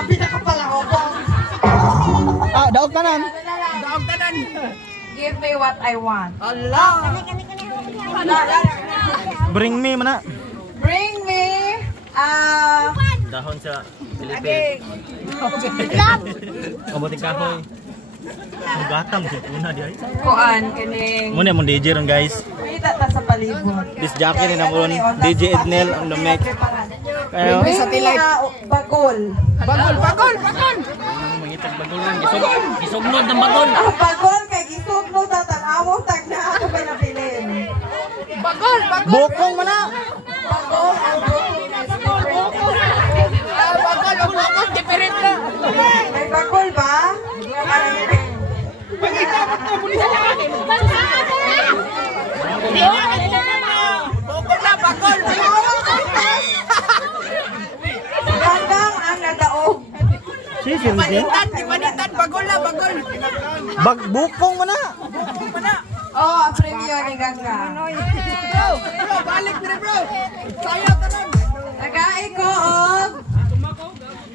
Grabe na ka pala ko. Daog kanan. Daog kanan. Give me what I want. Allah. Bring me mana. Bring me Dahon sa Pilipin. Kamuting kahoy. Gatam sa una di ay. kuan kining Muna mo DJ ron guys. kita ta sa palibot. This Jackie ni namuron DJ Ednel ang lumik. Kayo Bring me bagol. Bagol. mangitag bagulan gisugnod ng bagol. Bagol kay gisugno ta tan-awo tag na ako pinapilin. Bagol. Bokong mana. Bagol ang Bagol, different na. may bagol ba? Bagol. Gandang ang nadaog. Si Silvin. Panitan, bagol. Bukong mana. Oh, ang premyo ni Ganga. Bro, balik dire bro. Saya tanan. Nagaay ko og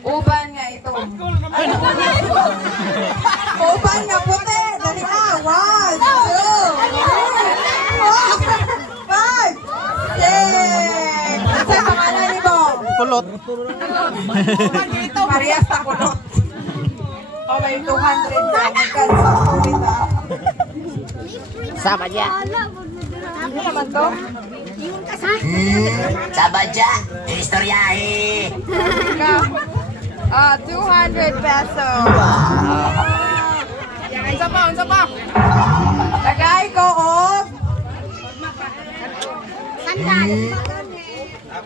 uban nga ito. Uban nga puti. Dali na. 1, 2, 3, 4, 5, 6. Sa pangalan ni mo? Kulot. Parehas na kulot. Oh, may 200 na. Nagkansang ulit ah. Sama aja. Ano naman to? Sama aja. Istoryahe. 200 pesos. Unsa pa? Tagay ko og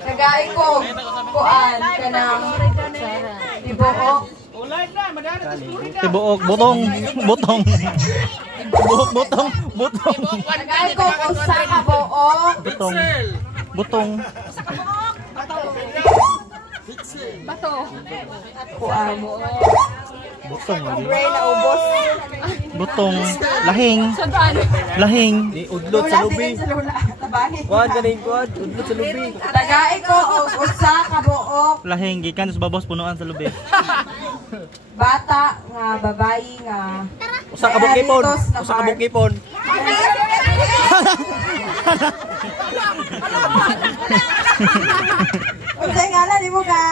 tagay ko kuan kanang tibuok. Tibuok butong. Butong. Tagay ko usa ka buok. Butong. Kuan. Butong. Bray na ubos. Butong. Lahing. Di udlot sa lubi. Kuan ganing kuan udlot sa lubi. Tagay ko og usa ka buok. Lahing gikan sa babos punuan sa lubi. Bata nga babayi nga Usa ka bukipon. Unsay ngalan nimo ka?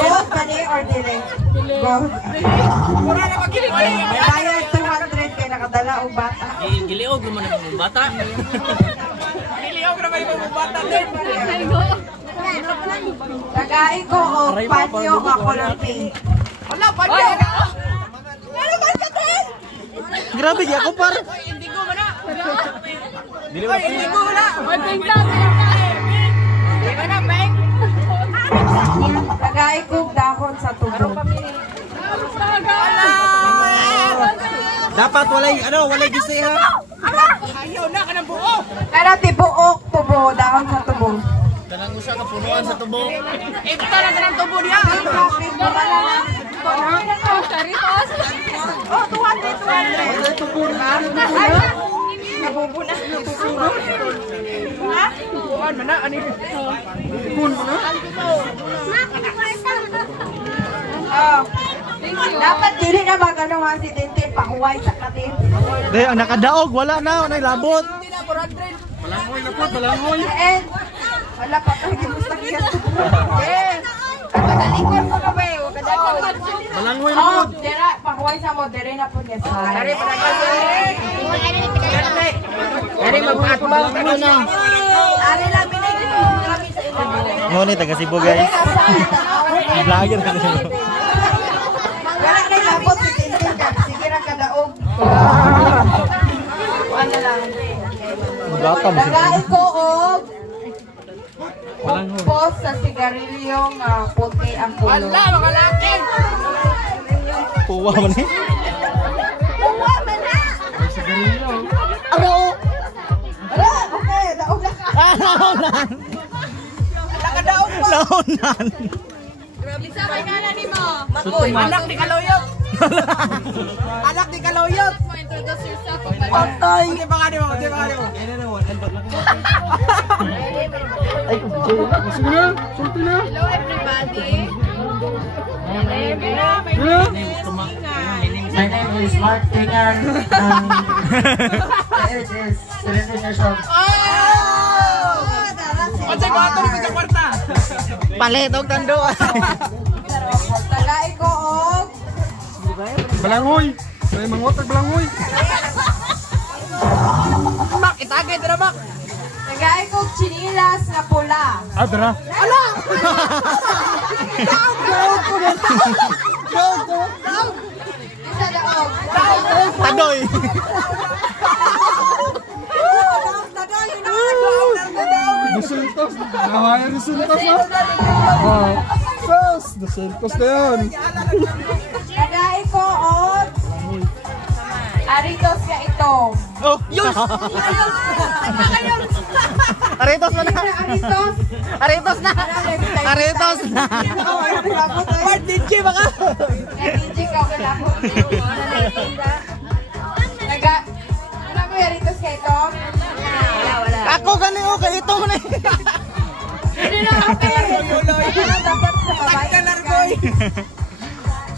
Gold money or dili? Gold. Mura na magiling. Bayad 200 kay nakadala og bata. Giliog naman ang bata. Niliog na may bata din. Tagay ko og panyo nga color pink. Wala pa niya. Ano ba ka din? Grabe di ako par. Indigo mo na. Dili ba? Indigo mo na. Di ba na, Beng? Tagay ko og dahon sa tubo. Dapat walay gisiha. Ayaw na ka ng buo. Pero tibuok tubo, dahon sa tubo. Kanang usa ka punuan sa tubo. Ito na ka ng tubo niya. Oh, 200. Tubo na. Nabubo na. Ha? Buwan mo na. Ano yun? Buwan mo na. Oh. Dapat dili na magano nga si Tintin pahuway sa katin. Dahil ang nakadaog wala na labot. Hindi na, 400. Malangoy. And wala pa tayo gimusta kaya. Yes. Katalikod mo ka ba eh. Huwag ka dapat. Malangoy Oh, dira pahuway sa mo diri na po niya sa. Dari pa na Dari mag-atbang mo na. Ari lang binigay kami sa inyo. Mo ni taga Cebu guys. Vlogger ka sa Cebu. Wala na labot si Tintin ka. Sige ra kadaog. Ano lang. Gatam si Tagay ko og Pos sa sigarilyo nga puti ang pulo. Wala, mga laki. Puwa man ni. Puwa man na! Ano? Wala, okay, daog na ka. Naunan. Nakadaog pa. Naunan. Grabe sa may kanan ni mo. Makoy, anak ni Kaloyot. Anak ni Kaloyot. Patay! Okay, baka mo. Ay, Sige na, sulti na. Hello everybody. My name is Mark Tingan. My age is 17 years old. Pansay ko ato rin sa kwarta. Palit og tando. Tagay ko og Balangoy. May mangotag balangoy. Mak, itagay dira mak. tagay ko og chinilas nga pula. Ah, dira. Isa daog. Tadoy. Dusuntos. Nawaya dusuntos na. Oh. Sus, dusuntos na yan. Tagay ko og aritos nga itong. Oh, yun! Aritos na na! Aritos. Aritos na! Aritos na! Part DJ baka! DJ ka wala ko. Ano mo yung aritos nga itong? Wala. Ako gani o, kay ito na Hindi na ako kaya. Dapat sa babae.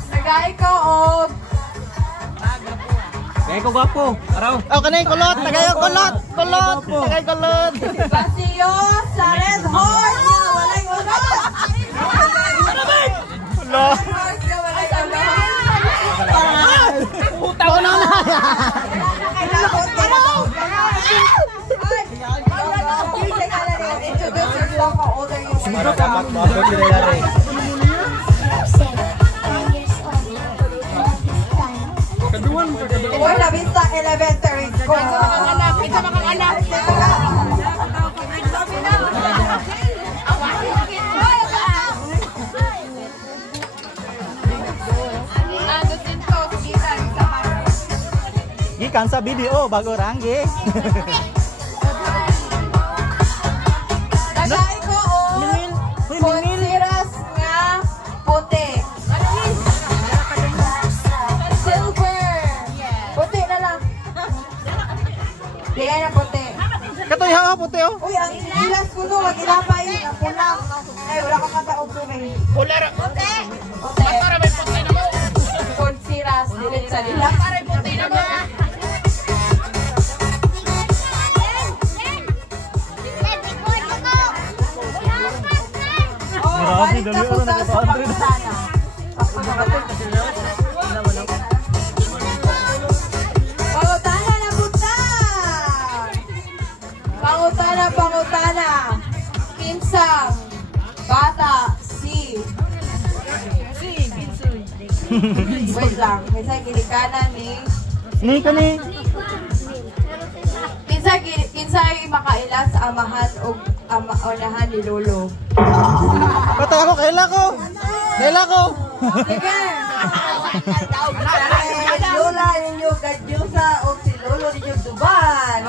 Tagay ko og Kaya ko gwapo! Araw! Oh, kanay kulot! Tagay ko kulot! Kulot! Tagay kulot! Basiyo sa Red Horse nga walay ulot. Hello! Horse nga walay ulot. Utaw na na! Dapat mabot pinayari. Kaduan ka kaduan. Buena Vista Elementary School. Isa mga anak. Gikan sa video bago rangge. Tagay ko o Ponsiras nga puti. Silver. Puti na lang. Bigay na puti. Katoy ha puti oh. Uy, ang ilas ko no, mag-ilapay. Ang pula. Ay, wala kang kataog ko eh. Pulera. Puti. Para may puti na mo. Ponsiras. Dilit sa nila. Para may puti na mo. Balik na po sa pangutana. Pangutana na punta! Pangutana. Kinsang bata si... Wait lang. Kinsang ginikanan ni... Ni kani. Kinsang makailas amahan o amahan ni Lolo. Patay ako kaila ko. Kaila ko. Sige! Lola ninyo Kadyusa o si Lolo ninyo Tuban.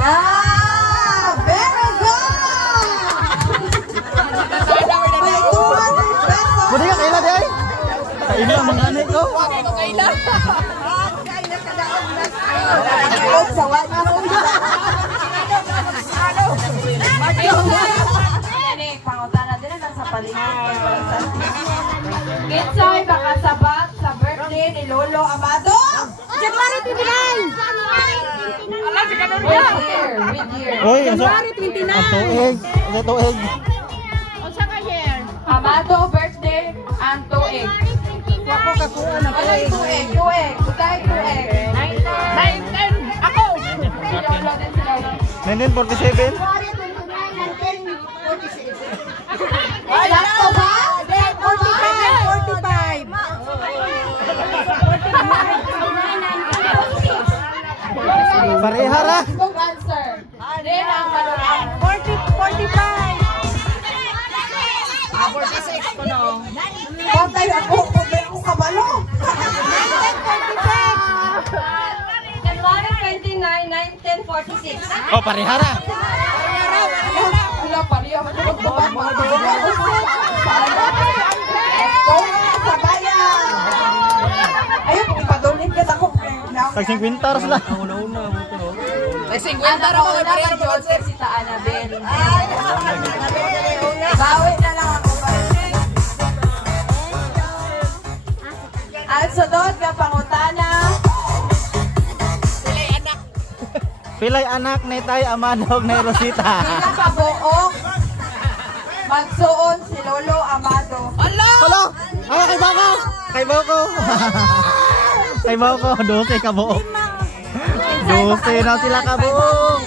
Very good! May 200 pesos! Budi ka kaila di ay. Kaila manganay ko. Kaila sa wala mo. Pangutana din na sa paligid. Kinsay makasabat sa birthday ni Lolo Amado? January 29! With year. Oy, January 29. Tuig. Sa tuig. Amado birthday ang tuig. Ako kakuha na Walay tuig. Butay tuig. 19. Ako! Si Lolo din si Lolo. 1947. Sakto ba? 45. Parehara. Good answer. Then ang malulang. 46 ko no. Patay ako. Patay ako kabalo. January 29, 1946. Oh, parehara. Wala pa rin. Go sa bayan. Ayun, ipadulit ka ako. Tag 50 sila. Ay, 50 Ano raw ko mga na pareho. mag-Joseph si Ta Annabel. Bawi na lang ako. At sunod ka pangutana. Pilay anak ni Tay Amadog ni Rosita. Pila pa buok. Magsuon si Lolo Amado. Hello! Ako kay Boko! Kay Boko! Kay Boko, 12 ka buok. 12 na sila ka buok.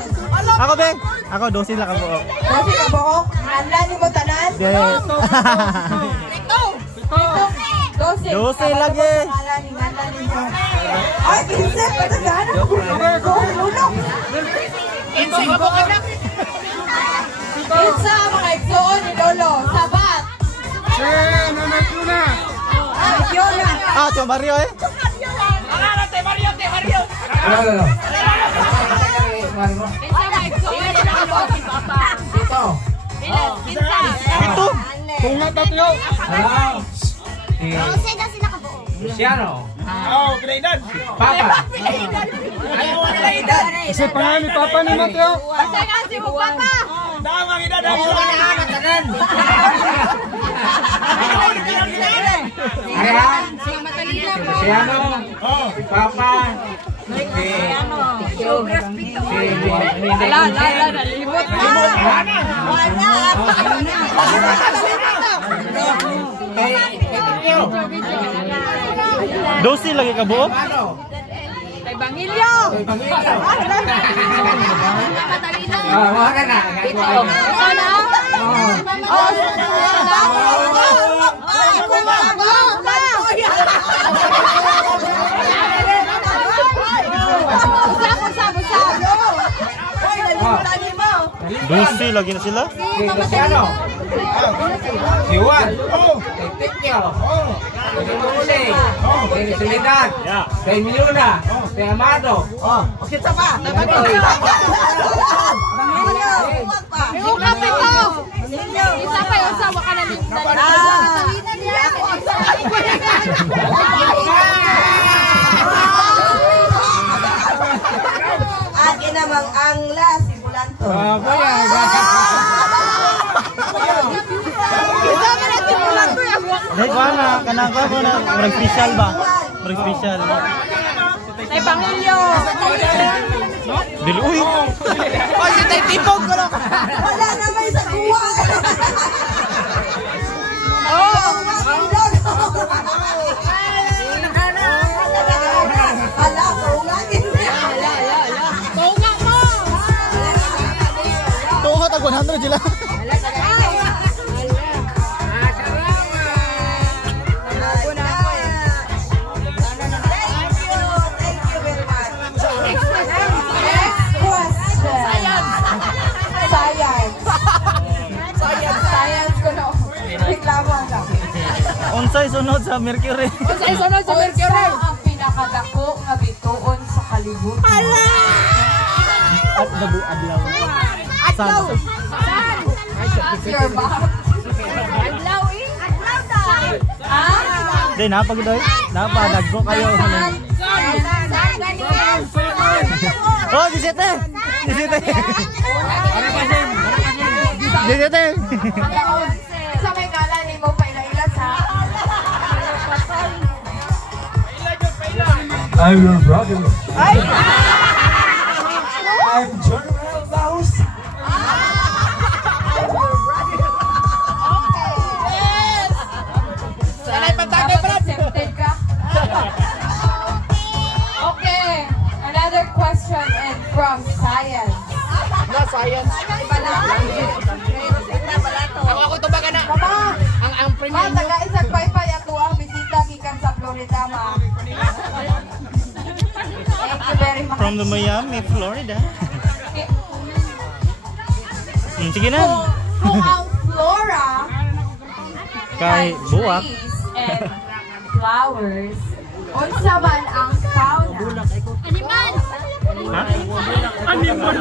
Ako be, ako 12 sila ka buok. 12 ka buok. Handa ni mo tanan? Di. 12. 12 lagi. Ay, 15 patagana. Lolo. 15 ka buok anak. Pizza mga igsoon ni Lolo. Sabat. Yona. Ah, Tio Mario eh. Te Mario. Ito. Tunga tatlo. Luciano. Oh, pinaidan. Papa. Ayaw na pinaidan. Kasi pangalan ni Papa ni Mateo. Basta nga si mo, Papa. Damang edad ang mga anak tanan. Ayan. Luciano. Papa. Nalimot na. Dosi lagi ka buok. Kay Bangilyo. Wala na. Ito na. Oh, Dosi lagi na sila. Luciano. Si Juan. Kay Tekyo. Kay Jose. Kay Soledad. Kay Miluna. Kay Amado. Okay, pa. isa pa yung sawa ka na ni Akin namang angla si Bulanto. Dai ko na kanang ko na murag special ba? Murag special. Kay Bangilyo. Dili uy. Oh, si Tay Tipog ko lang. Wala naman sa kuwa. Hala, kaungangin. Tunga mo. Tuwa tag 100 sila. Thank you very much. Next question. Science ko no. Reklamo lang. Unsay sunod sa Mercury? Unsay sunod sa Mercury? Ang pinakadako nga bituon sa kalibutan. At dabu adlaw. Adlaw. Your mouth. Adlaw eh. Adlaw daw. Ah? Dai napagdoy. Napadagko kayo. Oh, 17. 17. Sa may kala ni mo paila-ilas ha? I'm your brother. I'm General Baus. Sanay patagay, Brad. Accepted ka? Okay, another question and from science. Na science. Ako to baga na. Mama, Ang premium ma, taga-isang paypay ako ang bisita gikan sa Florida, ma. Thank you very much. From the Miami, Florida. Sige na. Kung ang flora Kay has buwak. trees and flowers, unsa man ang fauna? Animal! Ha? Animal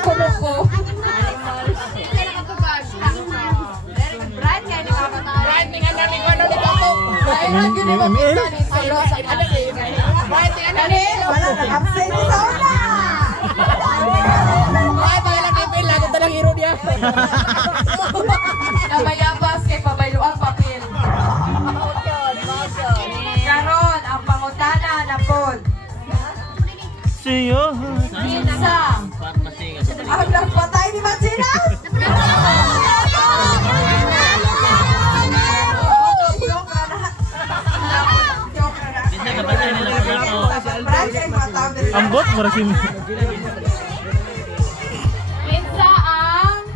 kuno ko. Brad nga ni Brad ni nga ni ko ano ni Toto. Ay, lagi ni makita ni sa Wala nag-absent sa una. Namayabas kay pabayloang papel. Karon ang pangutana na pod. Siyo. Kinsa? Ang nagpatay ni Matsina. Ambot mura si Kinsa ang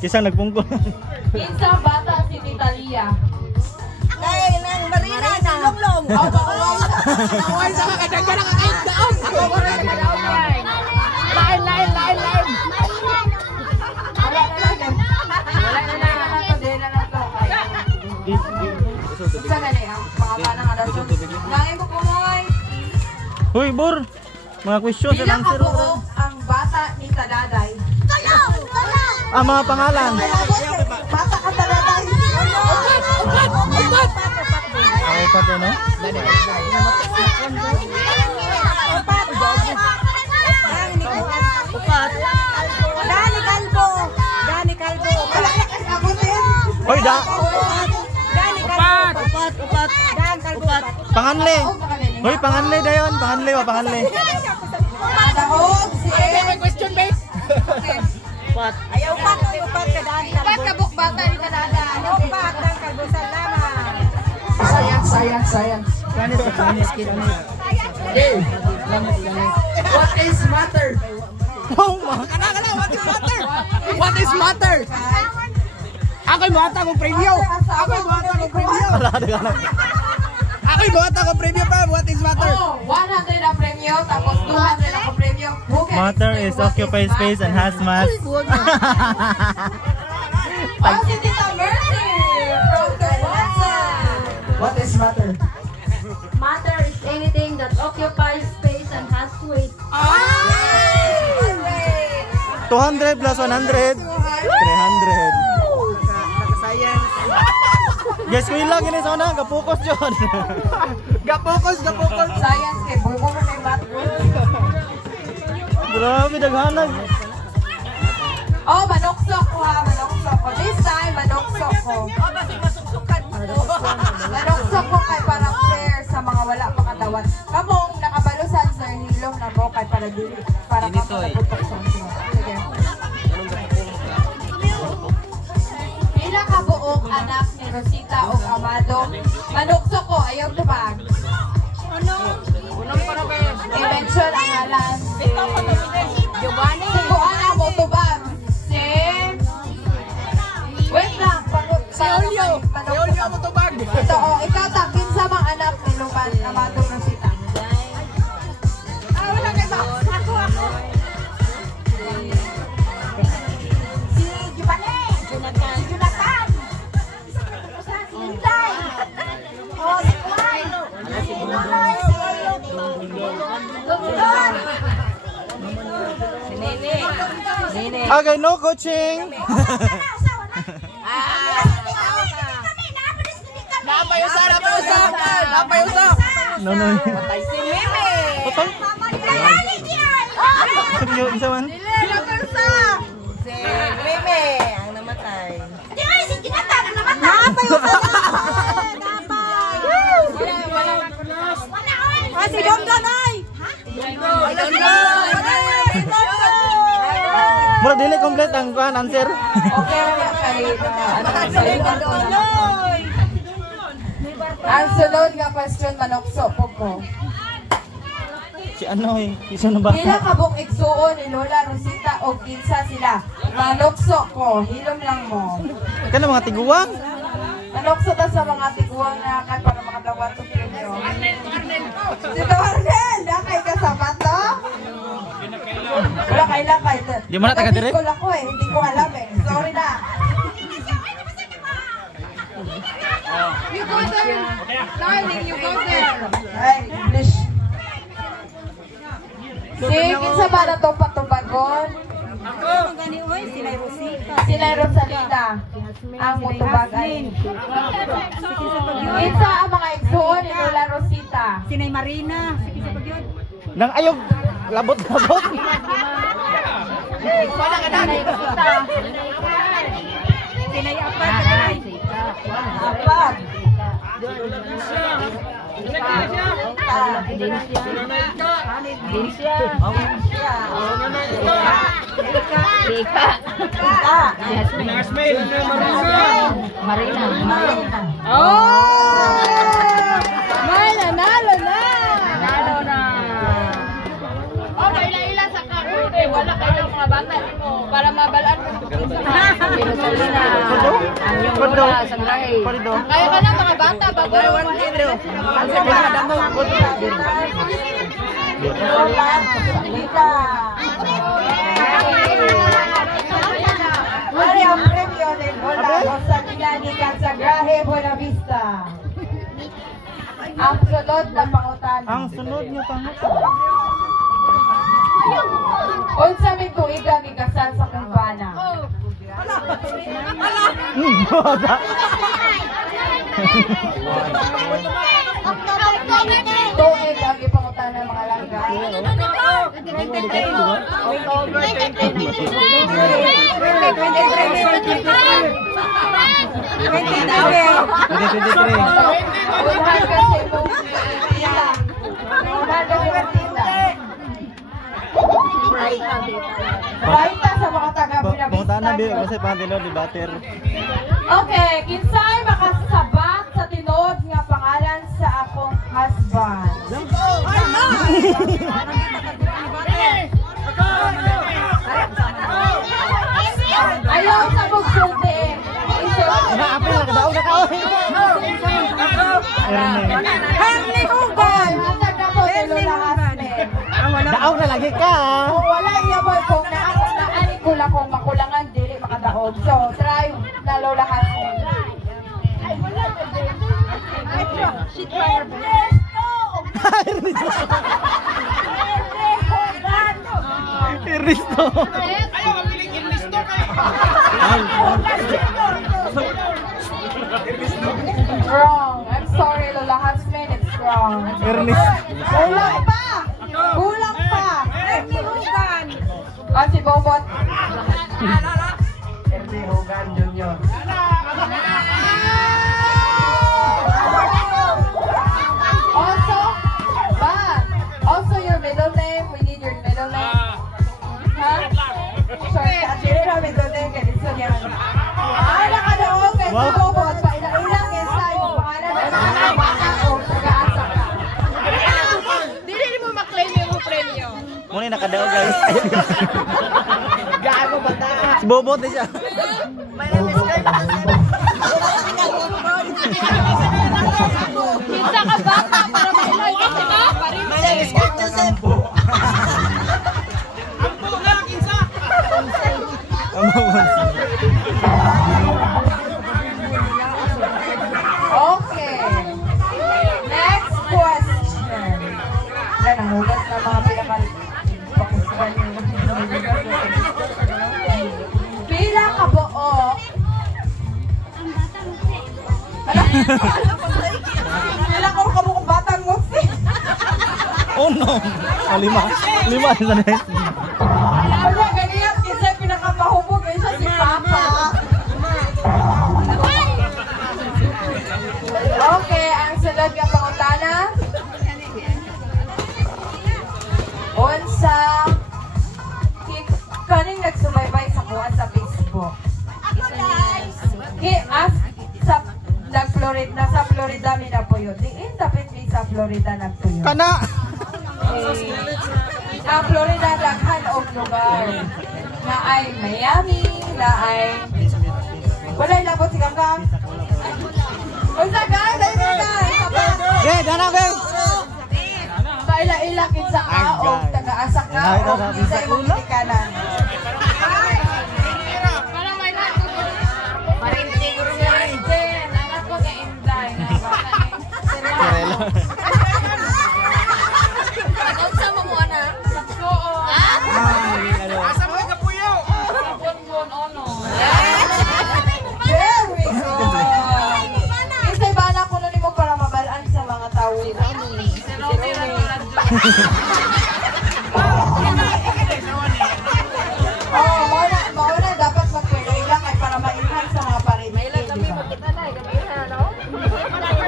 Kisang nagpungko. Kinsa bata si Natalia? Kaya nang Marina, si Longlong. Away sa kakadagka na kakait daon. Ako ko rin nakadaon yan. Lain. Wala na lang to, di na lang to. Sa gali ang pangutana nga daw. Langin ko kumoy. Huy, Bur. Mga question and Pila ka answer. buok ang bata ni Tadaday? Mga pangalan. Bata ka talaga. Pati no? Dani Calvo. Wala ka kasi abutin. Hoy, da. Dani Calvo. Upat. Dan Calvo. Panganli. Hoy, panganli dayon. Panganli. Dahog si May question, babe. Ayaw upat ka Dani Calvo. Upat ka buok bata ni Tadaday. Upat Dan Calvo. Salamat. Science. Okay. What is matter? Oh, ma. What is matter? Ako'y buhata kong preview. Ako'y buhata kong preview pa. What is matter? Oh, 100 ang premyo, tapos 200 ang premyo. Who can Matter explain is what occupy space and has mass. Oh, si Tita Mercy from Kabuasa. What is matter? Matter is anything that occupies space and has weight. 200 plus 100. 300. Guys, ko ilang gini sa una. Gapokus yun. Gapokus. Science kay Bobo na may math. Grabe, daghanag. Oh, manuksok ko ha, manuksok ko. This time, manuksok ko. Manuksok ko kay parang fair sa mga wala pa katawan. Kamong nakabalusan sa hilong na mo kay para dili. Para makaputok sa mga. Sige. Pila ka buok anak ni Rosita o Amado? Manuksok ko, ayaw tubag. I-mention ang ngalan. Giovanni. Siguan mo tubag. Wait lang. Si Olio mo to bag. Ito, ikaw takin sa mga anak ni Luman Amado Rosita. Wala kayo ba? Ako. Si Giovanni. Jonathan. Si Inday. Oh, si Juan. Si Nonoy. Si Nene. Okay, no coaching. Napayusa. No. Si Mimi. Patay. Seryo, isa man. Si Mimi ang namatay. Di ay si Jonathan ang namatay. Napayusa. Si Dongdonoy. Mura dili complete ang kuan answer. Okay lang kay ang sunod nga question manokso po ko. Si ano eh, isa na ba? Pila ka buok igsuon ni Lola Rosita o kinsa sila? Manokso ko, hilom lang mo. Kana mga tiguang. Manokso ta sa mga tiguang na kan para makadawat sa premyo. Si Arnel, nakay ka sa bato? Wala kailan kay. Di mo na taga dire? Ko lang ko eh, hindi ko alam eh. Sorry na. You go there. Darling, you go there. Ay, English. Kinsa ba na itong patubagon? Sila Rosalina ang mutubagan. Kinsa ang mga igsoon ni Lola Rosita? Sinay Marina. Nang ayog labot-labot. Wala ka na Rosita. Sinay Apat. Apat. Marina. Oh! May nanalo na! Nanalo na. Oh, kaila-ila sa kakot eh. Wala kayo mga bata mo. Para mabalaan mo. Rosalina. Ang yung mula sa grahe. Kaya ka na mga bata. Bago yung Mari ang premyo ni Lola Rosalina ni Casagrahe Buena Vista. Ang sunod na pangutana. Ang sunod niyo pangutan. Unsa may tuigang ikasal sa kumpana? Tuig ang ipangutana ng mga langga. Baita sa mga taga-Buenavista. Na kasi pantilo di bater. Okay, kinsay makasabat sa tinod nga pangalan sa akong husband? Ayaw sa bugsulti. Apil na kadaog na ka. Henry Hugon! Hatag na po ni Lola Hasme. Daog na lagi ka. Kung wala iya boy, kung naani ko lang kung makulangan, dili makadaog. So, try na Lola Hasme. She tried her best. Iristo. Wrong. I'm sorry, Lola Hasme, it's wrong. Ernest. Kulang pa! Kulang pa! Ah, si Bobot. Ernie Hogan Jr. Also, also your middle name. We need your middle name. Huh? Shortcut. Dili na middle name kay Lisa niya. Nakadaog kay si Bobot. Paila-ilang kaysa yung pangalan ng mga bata o taga-asa ka. Dili mo maklaim yung premyo. Muna nakadaog guys. Gago bata. Si Bobot na siya. Isa ka bata para mailay ka sila. Okay. Next question. Yan ang hugas na mga pinakal-pakusigan yung pila ka buo. Pila ka buo batang mo. Oh no. Oh, lima na rin. Wala ganyan kasi pinakapahubog eh siya si Papa. Okay, ang sunod nga pangutana. Unsa kaning nagsubaybay sa kuha sa Facebook. Sa Florida mi na po yun. Diin dapat mi sa Florida nagpuyo. Kana. Ang Florida daghan og lugar. Na ay Miami, na ay wala labot si Kangkang. Unsa guys? Dai guys. Ge, dana ge. Paila-ila kinsa ka o taga-asa ka o kinsa imong gitikanan. Para may nato. Marinti guru nga rin. Anak ko kay Inday na bata ni Serena. Unsa mo mo ana? Sakto. Oh, mauna dapat magpilila kay para ma-enhance sa mga parin.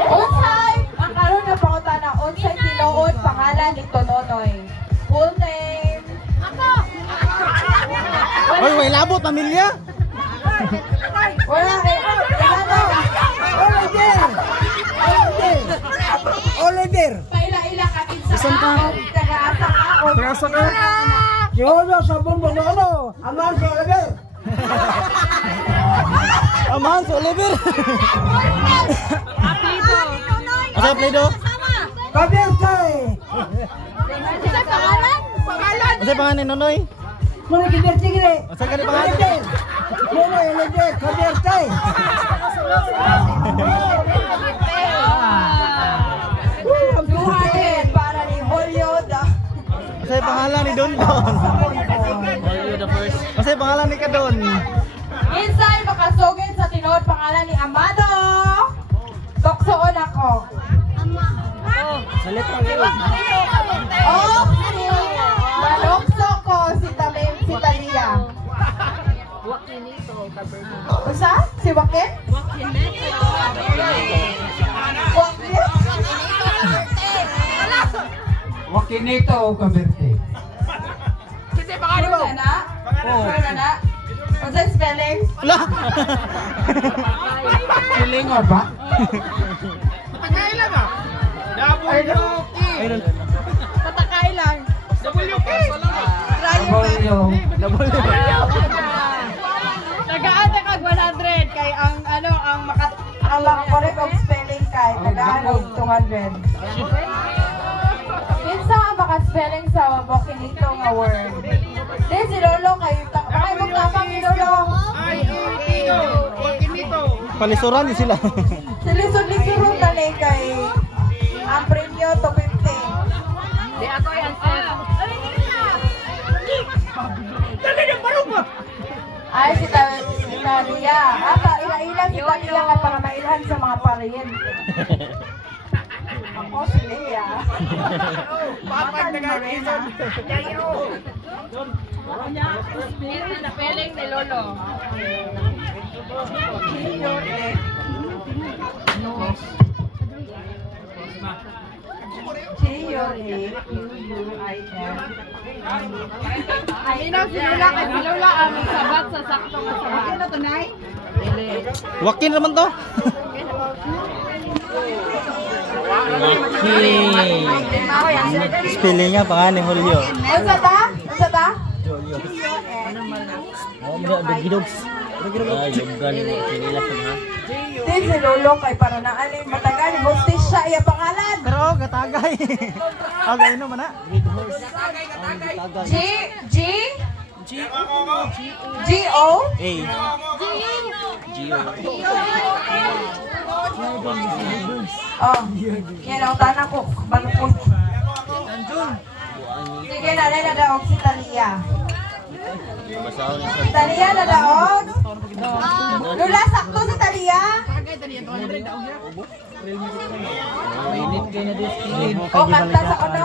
Unsay, ang karon na pangutana, unsay tinuod pangalan ni Tononoy? Full name. Hoy, way labot pamilya. Wala kay Oliver. Paila-ila ka kinsa ka? Taga-asa ka? Taga-asa ka? Si Olo, sabon mo na ano? Aman si Oliver. Aman si Oliver. Asa Play-Doh? Kabirtay. Asa pangalan ni Nonoy? Muna kibirtigre. Asa ka ni pangalan? Oliver. Muna Oliver. Kabirtay. Duhain para ni Julio da. Asa pangalan ni Don Don? Asa pangalan ni Kadon? Insay makasugid sa tinuod pangalan ni Amado. Tuksoon ako. Oh, malukso ko si Talia. Usa? Si Joaquin? Joaquin? Wakinito o kaberte. Ano na? Ano na? Unsay spelling? Wala. Siling o ba? Patakay lang. Tagaan na kag 100 kay ang maka-correct og spelling kay tagaan og 200. Kinsa ang maka-spelling sa Bokinito nga word? Di si Lolo kay bakay mo tapang ni Lolo. Palisuran ni sila. Silisod-lisod tali kay ang premyo to 50. Di ako yan. Ay, si Talia. Ila-ila si Talia ka para mailhan sa mga parin. Ako si Leia. Bakit Marina? Spelling ni Lolo. Minaw si Lola kay si Lola ang sabat sa sakto nga sabat. Ano to nay? Wakin naman to. Spelling nga pangalan ni Julio. Unsa ta? Unsa ta? Julio. Oh, mga gidogs. Di si Lolo kay para naalin matagal hostis siya iya pangalan. Pero katagay. Okay, ano man na? G-O? A. Oh, yan ang tanang ko. Balukod. Sige na, nadaog si Talia. Talia nadaog? Lula, sakto si Talia? O, kanta sa ano?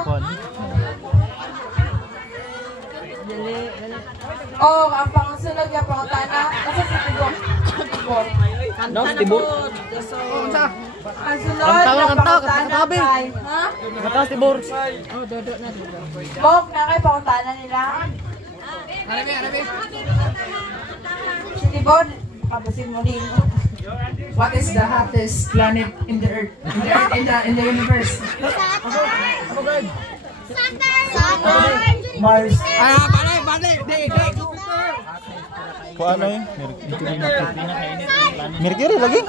Oh, ang pangsunod nga pangutana. Kasi si Tibor. No, Tibor. Ang sunod na pangutana kay... Ha? Kata si Tibor. Bok, na kay pangutana nila. Si Tibor, kapasin mo din. What is the hottest planet in the Earth? In the universe? Mars. Kung ano yun? Mercury lagi?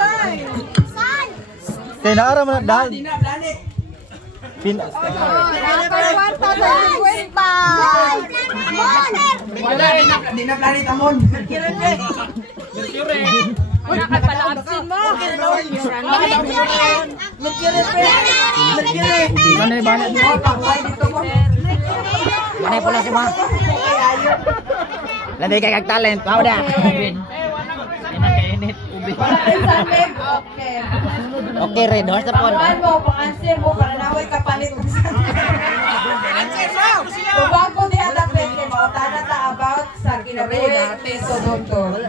Kaya naara mo na dahil. Di na planet amon. Wala ka pala absin mo. Manay pala si Ma. Landay kay kag talent, pao da. Wala rin sa leg. Okay. Okay, red horse na po. Tamuan mo, pang-answer mo para naway kapalit ng sunbed. Kung bago di atapin kay mautana ta about sa kinabuhi ni Todondon.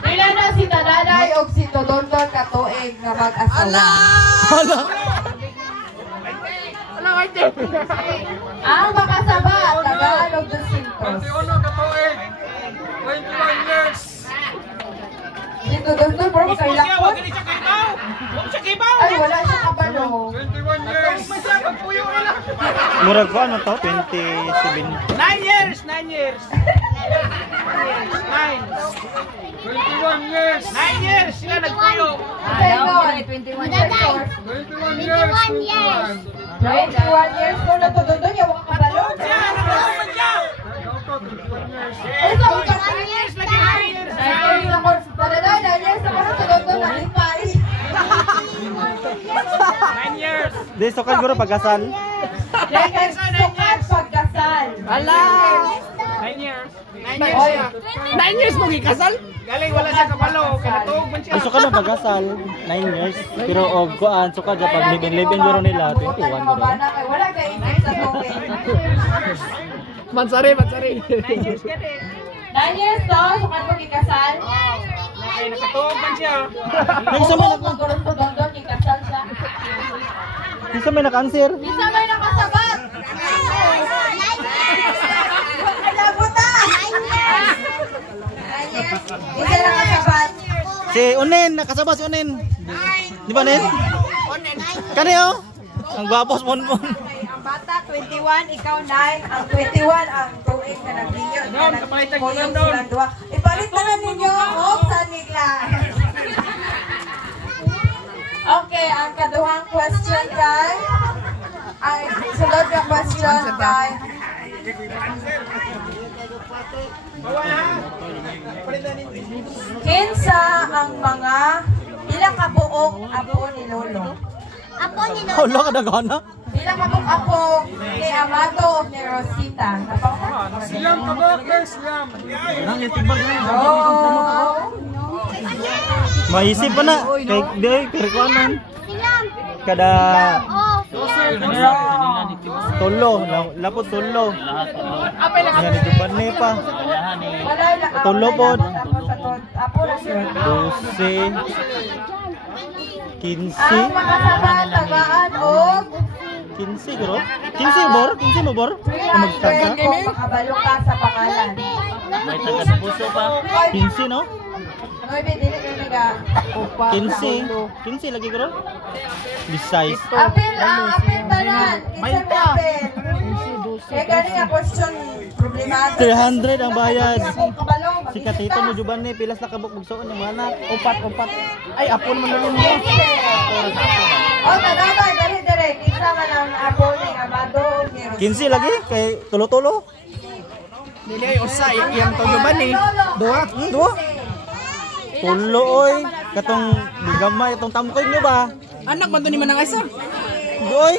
Pila na si Tanaday o si Todondon katuig nga mag-asawa. Hala! Ang makasaba, Tagalog dos Santos. 21 years. Si Todondon bro, kay lakot. Ay, wala siya kabalo. 21 years. Murag ko ano to? 27. 9 years! 9 years! 21 years. 9 years! Sila nagpuyo! Say no. 21 years. 21 years ko na Todondon, yung kabalo. Ay, sa mga 9 years! Lagi 9 years! Tanaday, 9 years na ko Todondon, nalipay. 9 years! Di, sukal guro pagkasal. Like, sukat pagkasal. 9 years! 9 years siya! 9 years mo gikasal? Galing wala siya kapalo, kanatuog man siya. Di, sukal na pagkasal. 9 years. Pero og kuan, sukal dyan pag living guro nila. 21 guro. Wala kayo isip sa tuwing. Mansari, mansari. 9 years ka 9 years to, sukat mo kikasal. Nakatuog man siya. Nagsa may Kung magulong Todondon, kikasal siya. Nagsa may naka-answer. Bisa may nakasabat. Isa nakasabat. Si Unen, nakasaba si Unen. Di ba, Nen? Kani oh? Ang gwapos mon. Ang bata, 21, ikaw 9. Ang 21, ang tuig na nag-inyo. Kuyong silang duwa. Ipalit na lang ninyo. Sa nigla. Okay, ang kaduhang question kay ay sunod na question kay kinsa ang mga pila ka buok apo ni Lolo? Hala ka dagana. Pila ka buok apo ni Amado o ni Rosita? Siyam kabak, siyam. Oh. Maisip pa na. Kay di perkuanan. Kada tulo, lapot tulo. Yan di juban ni pa. Tulo pod. Apo na siya. 12 15 Ang makasabat tagaan og 15 guro. 15 bor, 15 mo bor. Magtagka. kung makabalo ka sa pangalan. May taga sa puso pa. 15 no? Ano dili kami ga 15. 15 lagi guro. Bisay. apil tanan. Kinsa may apil? Kaya gani nga question problemado. 300 ang bayad. Kung kabalo Si Katito mo juban ni pilas na kabuk bugsoon yung anak. Upat. Ay apon man lang mo. O tagabay dali dire kinsa man ang apo ni Amado ni Rosita? 15 lagi kay tulo-tulo. Dili ay usay, iyang tujuban ni. Duha. Tulo oy. Katong gamay itong tamkoy niyo ba? Anak man to ni Manang Aisa. Boy.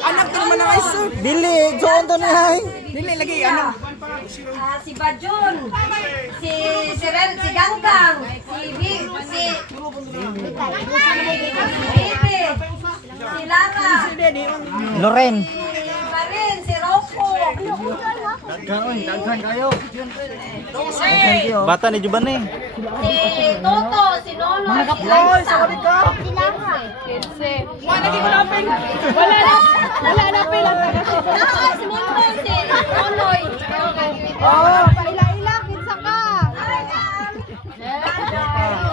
Anak to ni Manang Aisa. Dili, soon to ni hay. Dili lagi ano. Si Bajun. Si Ren, si Ganggang. Si Bibi. Si Lara. Loren. Si Marin. Si Rocco. Bata ni juban ni. Si Toto. Si Nono. Si Aisa. Si Lara. Wala lagi malapin. Wala na pila. Si Montoy. Si Nonoy. Oh, paila-ila kinsa ka?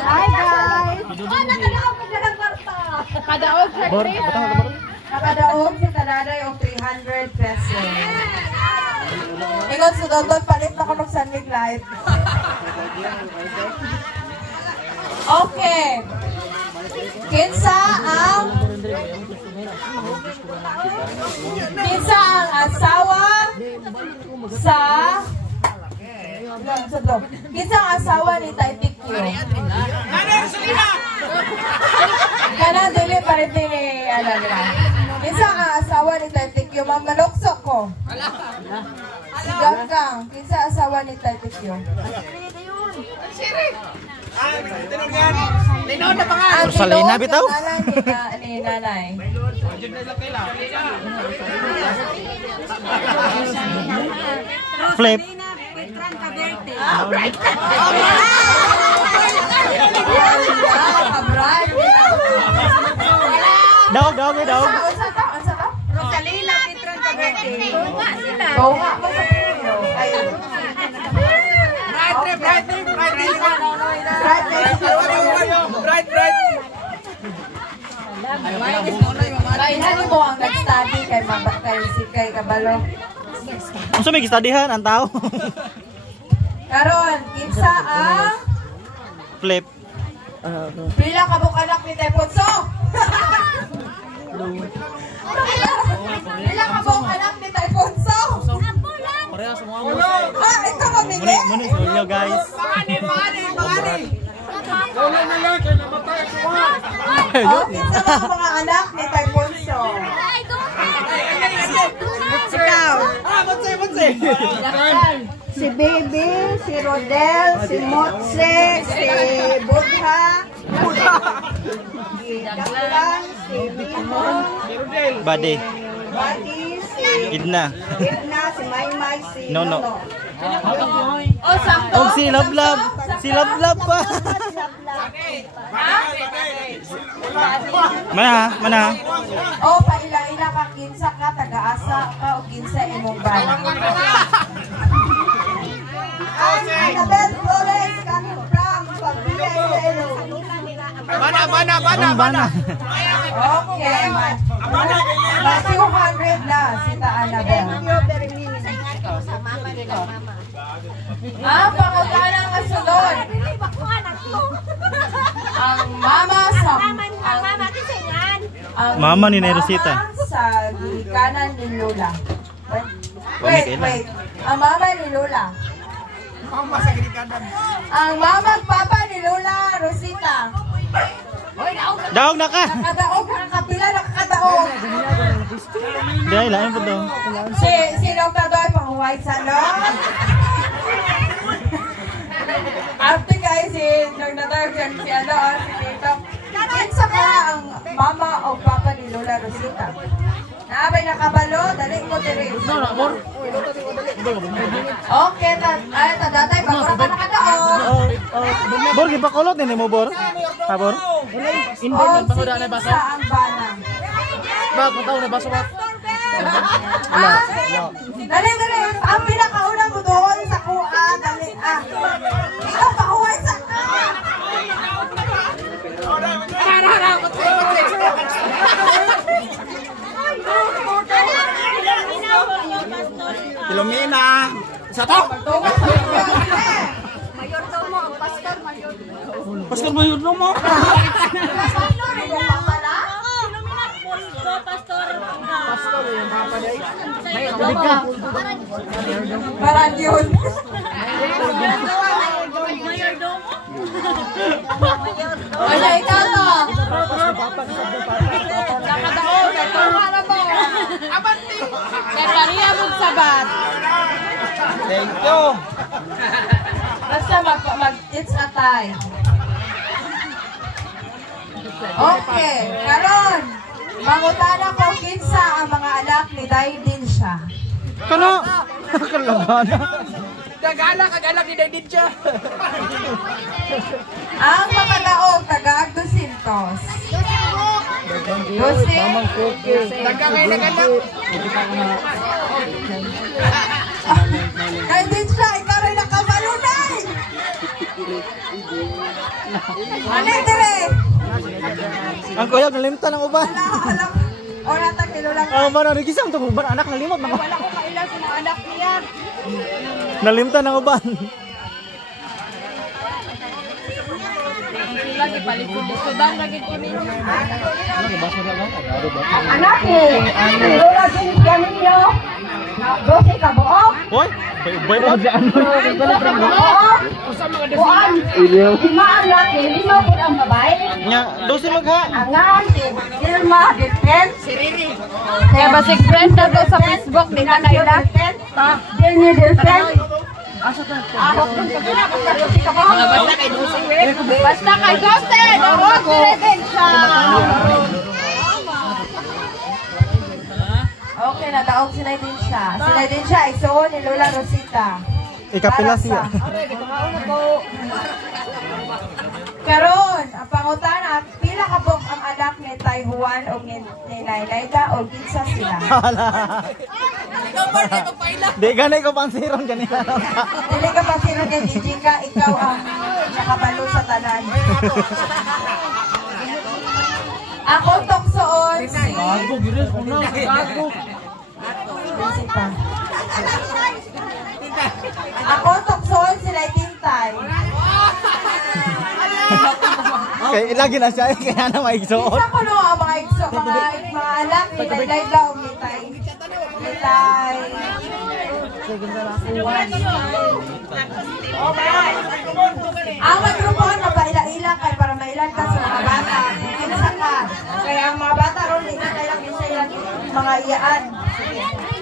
Hi guys. Nakadaog mo ka ng kwarta. Kadaog sa Bor, trip. batang ka bor. Nakadaog si Tanaday og 300 pesos. Ingon sa Dondon, palit na ko ng Sunmig Life. Okay. Kinsa ang asawa sa kinsa ang asawa ni Taitikyo? Kana dili pa rin ni Alala. Kinsa ang asawa ni Taitikyo? Mamalokso ko. Si Ganggang, kinsa asawa ni Taitikyo? Lino na mga. Rosalina bitaw. Ni nanay. Flip. Right. Daog. Unsa ka? Rosalina Petron Caverte. Tunga sila. Tunga ko sa inyo. Kailan mo ang nag-study kay Kabalo? Unsa may gistudihan ang tao? Karon, kinsa ang Flip. pila ka buk anak ni Teponso? Pila ka buk anak ni Teponso? Ito mamili? Muna sulyo guys. Wala na lang, kaya namatay ang tuwa. Kinsa ang mga anak ni Teponso? Si Baby, si Rodel, si Motse, si Budha, si Daklan, si Bimon, Bade. Badi, si Idna. si Maymay, si Nono. Oh, sakto. Oh, si Lablab. Si Lablab pa. Mana? Oh, paila-ila ka, kinsa ka, taga-asa ka, o kinsa imong bana. Annabel Flores, coming from Pagbilay, Hello. Bana. Okay, mas 200 na si Ta Annabel. Ang pangutanang kasunod. Ang mama sa Mama ni Rosita. sa gikanan ni Lola. Wait. Ang mama ni Lola. Ang mama at papa ni Lola Rosita. Daog na ka. Nakadaog, nakapila, nakadaog. Dahil lain po daw. Sinong tadoy pang white salon? After guys, nung natawag yan si Tito. Kinsa ka ang mama o papa ni Lola Rosita? Naabay na Kabalo, dali ko diri. Okay, tadatay, bagura ka nakadaog. Bor, gipakulot ni mo, Bor? Ha, Bor? O, sa ang bana. Dali. Ang pinakaunang mo doon sa kuha. Dali, ikaw pakuhay sa Filomena. Sa to? Mayordomo, ang pastor mayordomo. Pastor Mayordomo. Pastor yung papa day. Parang yun. Wala ikaw to. Nakataon, ito para mo. Kaya pariya mo sabat. Thank you. Basta it's a tie. Okay, karon. Mangutana ko kinsa ang mga anak ni Daidin siya. Kano? Kalabana. Kag-alak ni David siya. Ang mga laog, taga-Agdo Sintos. Lucy. Nagkakain. Daidin siya, ikaw rin nakabalunay. Alin dire? Ang kuyog nalimtan ng uban. Alam. Ora tag nilulang. Oh, mano nagisam to uban anak nalimot mga. Wala ko kailan sa mga anak niya. Nalimtan ng uban. Lagi palit ko dito dang lagi ko ninyo. Anak eh. Lola din kanino. Dosi ka buok. Hoy, bay ba di ano? Buan. Lima ang laki, lima po ang babae. Nya, dosi magha. Angan, Irma, Defense. Si Riri. Kaya basic friend na to sa Facebook, di na kaila. Jenny Defense. Basta kay Ghosted! Oo, siya! Okay, nadaog sila din siya. Sila din siya, isuon ni Lola Rosita. Ikapila siya. Karon, ang pangutana, pila ka po ang anak ni Tay Juan o ni Laylayda o kinsa sila? Di ganay ko pansiron ganila. Dili ka pa sino kay Jijika, ikaw ang nakabalo sa tanan. Ako tuksoon si... Ako tuksoon si Tintay. Kay lagi na siya kaya na maigsoon. Isa ko no ang mga anak ni Laylayda o ni Tay. Ni Tay. Ang mikrofon mapaila-ila kay para mailan ka sa mga bata. Kinsa ka. Kaya ang mga bata ron di ka kailang kinsa mga iyaan.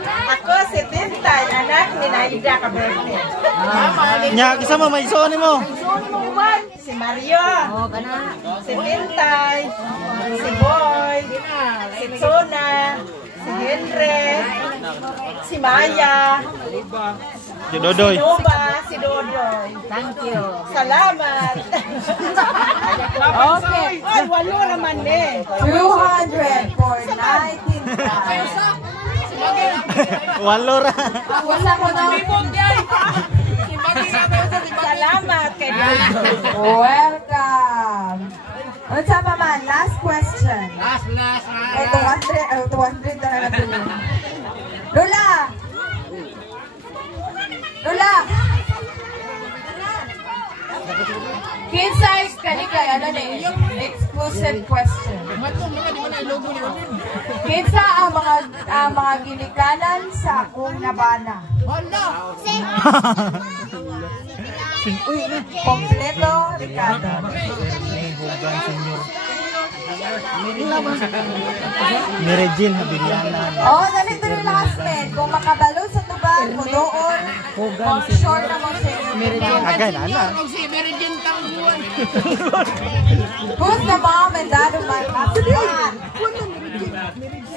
Ako si Tintay, anak ni Naida ka birthday. Nya kisa mo maigsoon nimo. Si Mario. Si Tintay. Si Boy. Si Tsona. Si Henry. Si Maya. Si Dodoy. Si Nova. Si Dodoy. Thank you. Salamat. Okay. Ay, walo naman eh. 200 for 19 times. Walo ra. Wala ko na. Salamat kay welcome. Unsa pa man, last question. Last. Ay, 200 na natin. Lola! Kinsay kani kay ano ni exclusive question. Kinsa ang mga ginikanan sa akong nabana? Kompleto, Ricardo. Ni Regine Habilianan. Oh, ganito rin last name. Kung makabalo sa tuban, mudoon, or short na mo siya. Agay na na. Who's the mom and dad of my husband?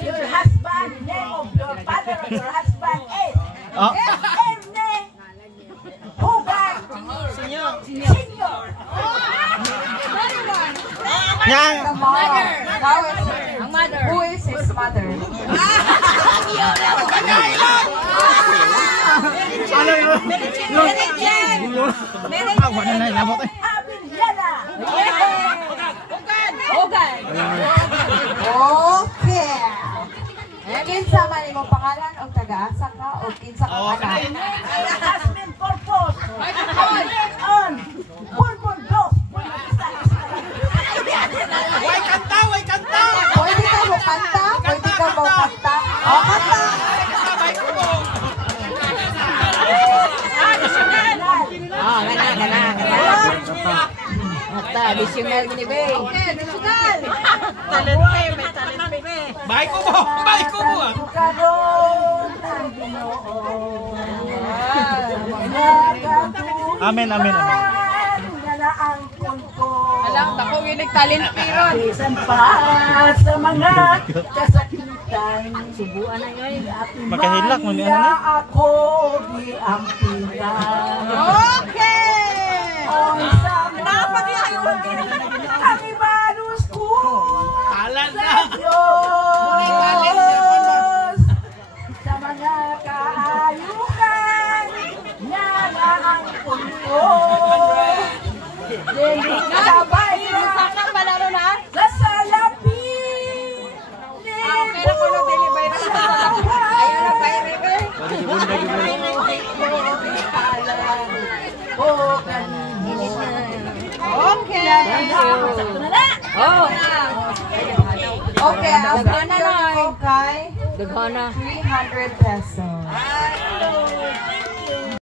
Your husband, name of your father of your husband is? Oh. Hugan. Senior. Nya The mother. Who is his mother? ano yun? Awan na nabot eh. Hugan. Okay. Kinsa man imong pangalan o taga-asa ka o kinsa ka anak? Husband purpose. On. Purpose do. Way kanta! Pwede ka mo kanta? O, kanta! Additional gini be. Bahay ko mo! Amen. Alam, ako wilig talent piron. Bisan pa sa mga kasakitan. Subuan na ngayon. Makahilak mo ni ano na? Ako giampihan. Okay! Ang ibalus ko. Talan na! Diyos sa mga kaayukan na naangkon ko. Sabay na sa salapi. Okay na ko no deliver na sa salapi. Ayaw na kayo rin. Okay. Okay, ang pagkakas ko kay 300 pesos.